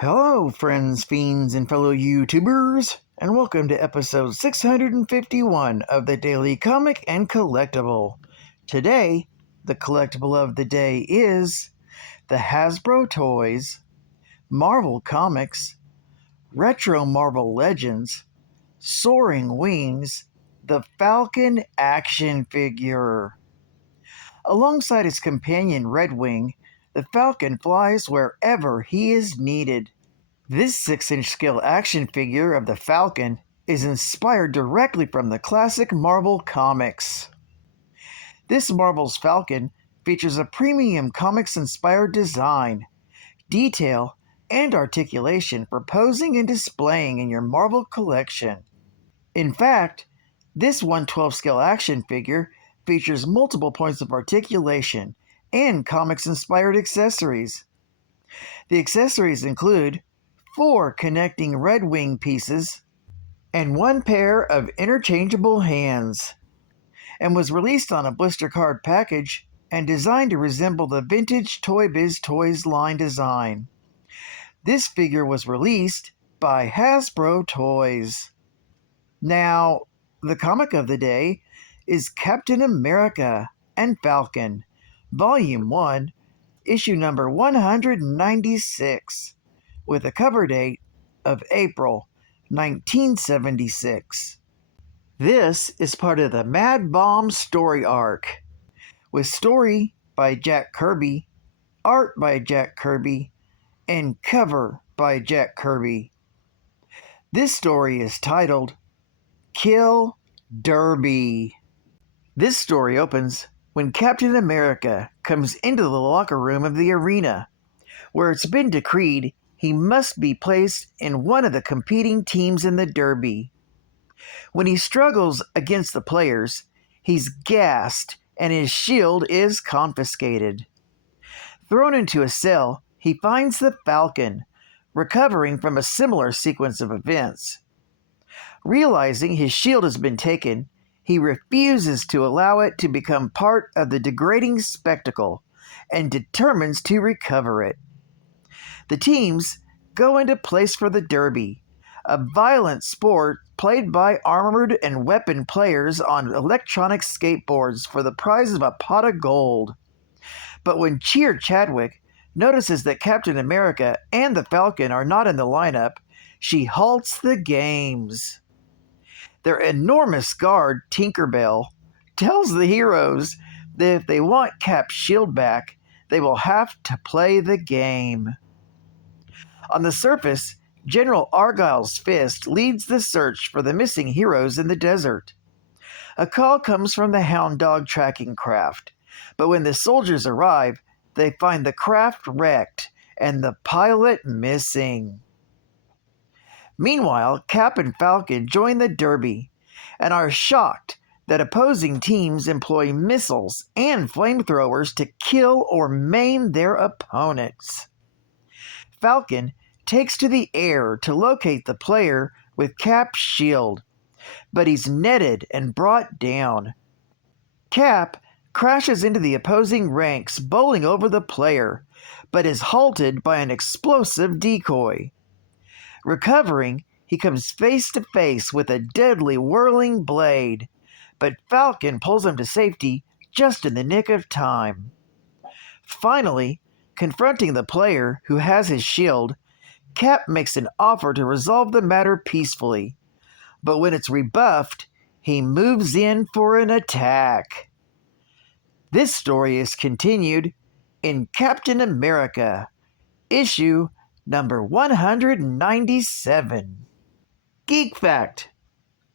Hello, friends, fiends, and fellow YouTubers, and welcome to episode 651 of the Daily Comic and Collectible. Today, the collectible of the day is the Hasbro Toys, Marvel Comics, Retro Marvel Legends, Soaring Wings, the Falcon action figure. Alongside his companion Red Wing, the Falcon flies wherever he is needed. This 6-inch scale action figure of the Falcon is inspired directly from the classic Marvel comics. This Marvel's Falcon features a premium comics-inspired design, detail, and articulation for posing and displaying in your Marvel collection. In fact, this 1/12 scale action figure features multiple points of articulation and comics-inspired accessories. The accessories include 4 connecting Red Wing pieces and 1 pair of interchangeable hands, and was released on a blister card package and designed to resemble the vintage Toy Biz Toys line design. This figure was released by Hasbro Toys. Now, the comic of the day is Captain America and Falcon, Volume 1, issue number 196, with a cover date of April 1976. This is part of the Mad Bomb story arc, with story by Jack Kirby, art by Jack Kirby, and cover by Jack Kirby. This story is titled Kill Derby. This story opens when Captain America comes into the locker room of the arena, where it's been decreed he must be placed in one of the competing teams in the derby. When he struggles against the players, he's gassed and his shield is confiscated. Thrown into a cell, he finds the Falcon, recovering from a similar sequence of events. Realizing his shield has been taken, he refuses to allow it to become part of the degrading spectacle and determines to recover it. The teams go into place for the derby, a violent sport played by armored and weaponed players on electronic skateboards for the prize of a pot of gold. But when Cheer Chadwick notices that Captain America and the Falcon are not in the lineup, she halts the games. Their enormous guard, Tinkerbell, tells the heroes that if they want Cap's shield back, they will have to play the game. On the surface, General Argyle's fist leads the search for the missing heroes in the desert. A call comes from the Hound Dog tracking craft, but when the soldiers arrive, they find the craft wrecked and the pilot missing. Meanwhile, Cap and Falcon join the derby and are shocked that opposing teams employ missiles and flamethrowers to kill or maim their opponents. Falcon takes to the air to locate the player with Cap's shield, but he's netted and brought down. Cap crashes into the opposing ranks, bowling over the player, but is halted by an explosive decoy. Recovering, he comes face to face with a deadly whirling blade, but Falcon pulls him to safety just in the nick of time. Finally, confronting the player who has his shield, Cap makes an offer to resolve the matter peacefully, but when it's rebuffed, he moves in for an attack. This story is continued in Captain America, issue number 197. Geek Fact: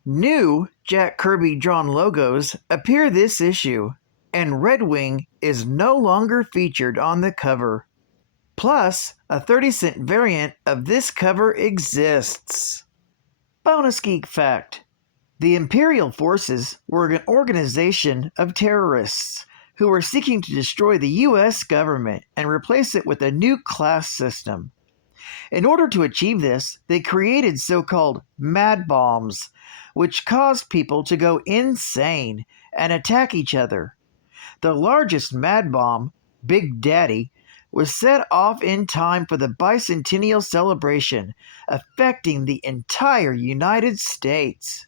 new Jack Kirby drawn logos appear this issue, and Red Wing is no longer featured on the cover. Plus, a 30-cent variant of this cover exists. Bonus Geek Fact: the Imperial Forces were an organization of terrorists who were seeking to destroy the U.S. government and replace it with a new class system. In order to achieve this, they created so-called mad bombs, which caused people to go insane and attack each other. The largest mad bomb, Big Daddy, was set off in time for the bicentennial celebration, affecting the entire United States.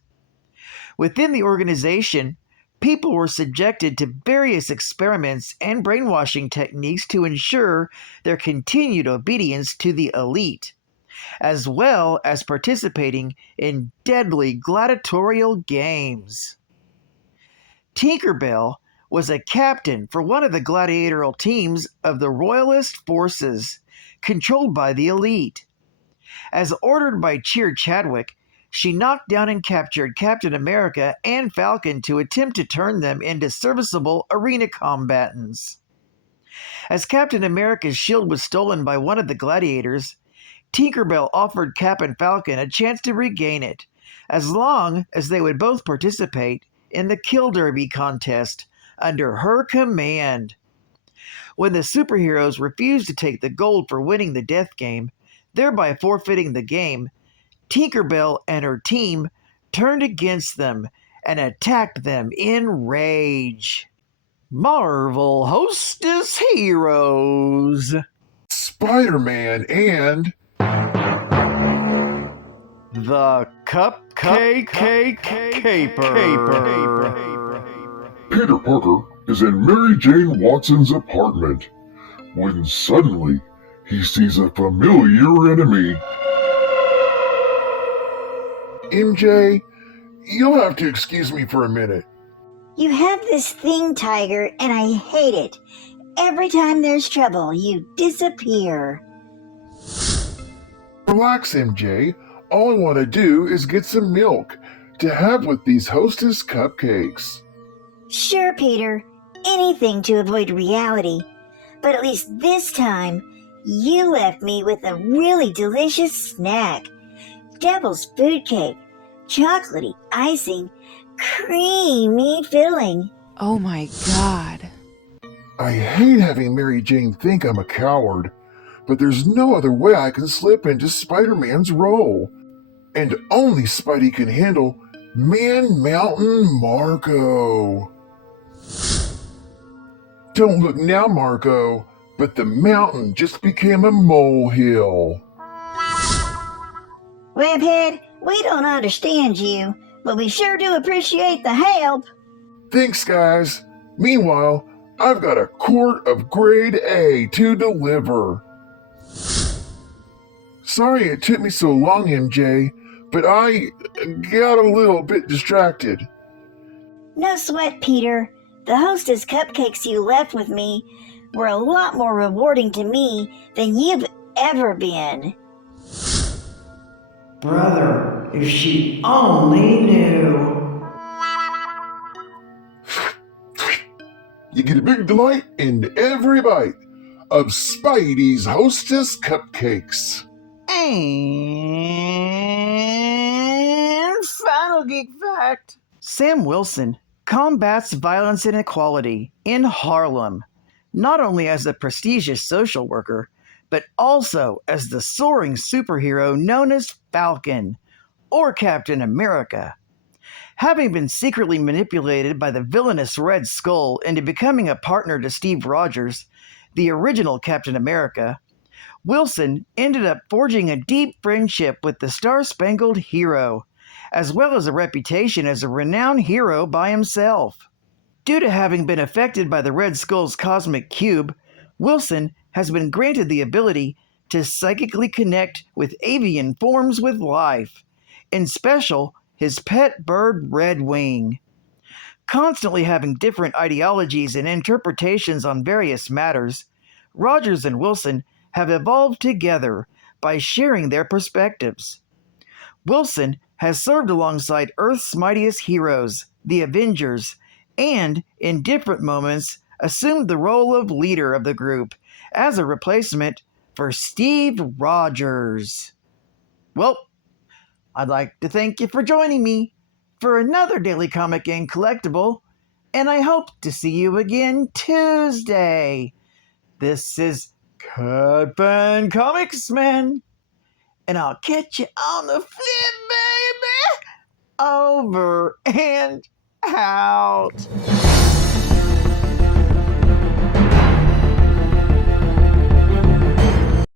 Within the organization, people were subjected to various experiments and brainwashing techniques to ensure their continued obedience to the elite, as well as participating in deadly gladiatorial games. Tinkerbell was a captain for one of the gladiatorial teams of the Royalist forces, controlled by the elite. As ordered by Cheer Chadwick, she knocked down and captured Captain America and Falcon to attempt to turn them into serviceable arena combatants. As Captain America's shield was stolen by one of the gladiators, Tinkerbell offered Cap and Falcon a chance to regain it, as long as they would both participate in the Kill Derby contest under her command. When the superheroes refused to take the gold for winning the death game, thereby forfeiting the game, Tinkerbell and her team turned against them and attacked them in rage. Marvel Hostess Heroes. Spider-Man and The Cupcake Caper. Peter Parker is in Mary Jane Watson's apartment when suddenly he sees a familiar enemy. MJ, you'll have to excuse me for a minute. You have this thing, Tiger, and I hate it. Every time there's trouble, you disappear. Relax, MJ. All I want to do is get some milk to have with these Hostess cupcakes. Sure, Peter. Anything to avoid reality. But at least this time, you left me with a really delicious snack. Devil's food cake, chocolatey icing, creamy filling. Oh my God. I hate having Mary Jane think I'm a coward, but there's no other way I can slip into Spider-Man's role. And only Spidey can handle Man Mountain Marco. Don't look now, Marco, but the mountain just became a molehill. Webhead, we don't understand you, but we sure do appreciate the help. Thanks, guys. Meanwhile, I've got a quart of grade A to deliver. Sorry it took me so long, MJ, but I got a little bit distracted. No sweat, Peter. The Hostess cupcakes you left with me were a lot more rewarding to me than you've ever been. Brother, if she only knew. You get a big delight in every bite of Spidey's Hostess cupcakes. And final geek fact. Sam Wilson combats violence and inequality in Harlem, not only as a prestigious social worker, but also as the soaring superhero known as Falcon, or Captain America. Having been secretly manipulated by the villainous Red Skull into becoming a partner to Steve Rogers, the original Captain America, Wilson ended up forging a deep friendship with the Star-Spangled Hero, as well as a reputation as a renowned hero by himself. Due to having been affected by the Red Skull's cosmic cube, Wilson has been granted the ability to psychically connect with avian forms with life, in special his pet bird Redwing. Constantly having different ideologies and interpretations on various matters, Rogers and Wilson have evolved together by sharing their perspectives. Wilson has served alongside Earth's mightiest heroes, the Avengers, and, in different moments, assumed the role of leader of the group as a replacement for Steve Rogers. Well, I'd like to thank you for joining me for another Daily Comic and Collectible, and I hope to see you again Tuesday. This is Captain Comics Man, and I'll catch you on the flip, baby! Over and out.